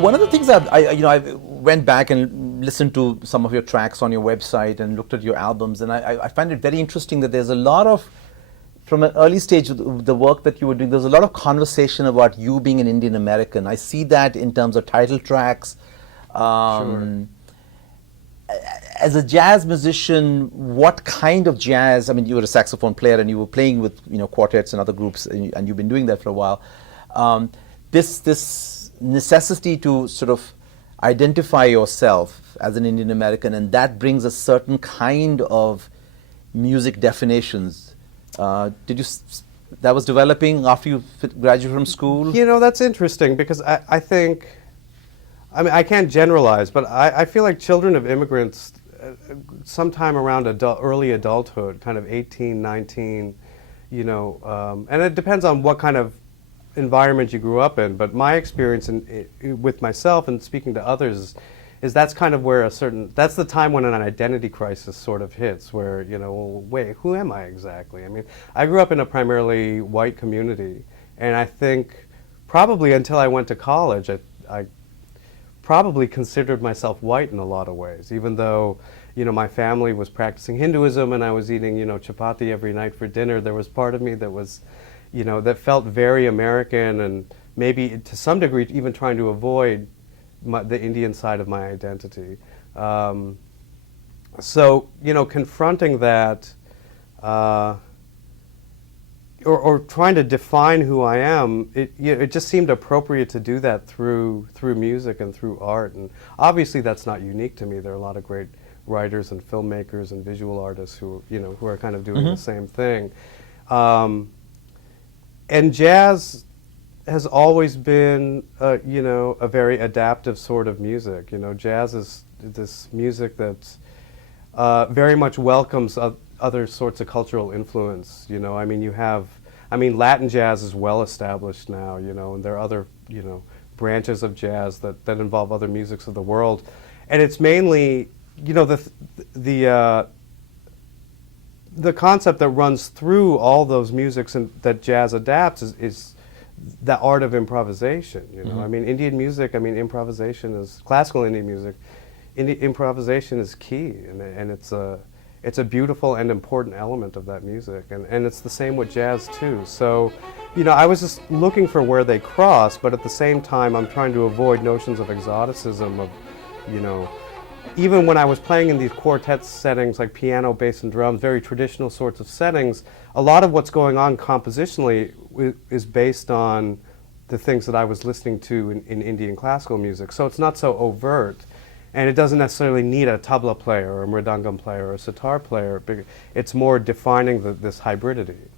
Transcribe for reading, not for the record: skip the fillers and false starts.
one of the things that I went back and listened to some of your tracks on your website and looked at your albums, and I find it very interesting that there's a lot of, from an early stage, the work that you were doing, there's a lot of conversation about you being an Indian American. I see that in terms of title tracks. Sure. As a jazz musician, what kind of jazz? I mean, you were a saxophone player and you were playing with quartets and other groups, and you've been doing that for a while. This necessity to sort of identify yourself as an Indian American, and that brings a certain kind of music definitions. That was developing after you graduated from school? That's interesting because I think, I can't generalize, but I feel like children of immigrants, sometime around early adulthood, kind of 18, 19, and it depends on what kind of environment you grew up in, but my experience with myself and speaking to others is that's kind of where that's the time when an identity crisis sort of hits, where, well, wait, who am I exactly? I mean, I grew up in a primarily white community, and I think probably until I went to college, I probably considered myself white in a lot of ways, even though, my family was practicing Hinduism and I was eating, chapati every night for dinner. There was part of me that was, that felt very American and maybe to some degree even trying to avoid the Indian side of my identity. So, confronting that or trying to define who I am, it just seemed appropriate to do that through music and through art. And obviously that's not unique to me. There are a lot of great writers and filmmakers and visual artists who are kind of doing the same thing. And jazz has always been, a very adaptive sort of music. Jazz is this music that very much welcomes other sorts of cultural influence. Latin jazz is well established now, and there are other, branches of jazz that involve other musics of the world. And it's mainly, the concept that runs through all those musics and that jazz adapts is the art of improvisation. Indian music, improvisation is classical Indian music. Improvisation is key, and it's a beautiful and important element of that music, and it's the same with jazz too. So, I was just looking for where they cross, but at the same time, I'm trying to avoid notions of exoticism of, even when I was playing in these quartet settings like piano, bass, and drums, very traditional sorts of settings, a lot of what's going on compositionally is based on the things that I was listening to in Indian classical music. So it's not so overt, and it doesn't necessarily need a tabla player or a mridangam player or a sitar player. It's more defining this hybridity.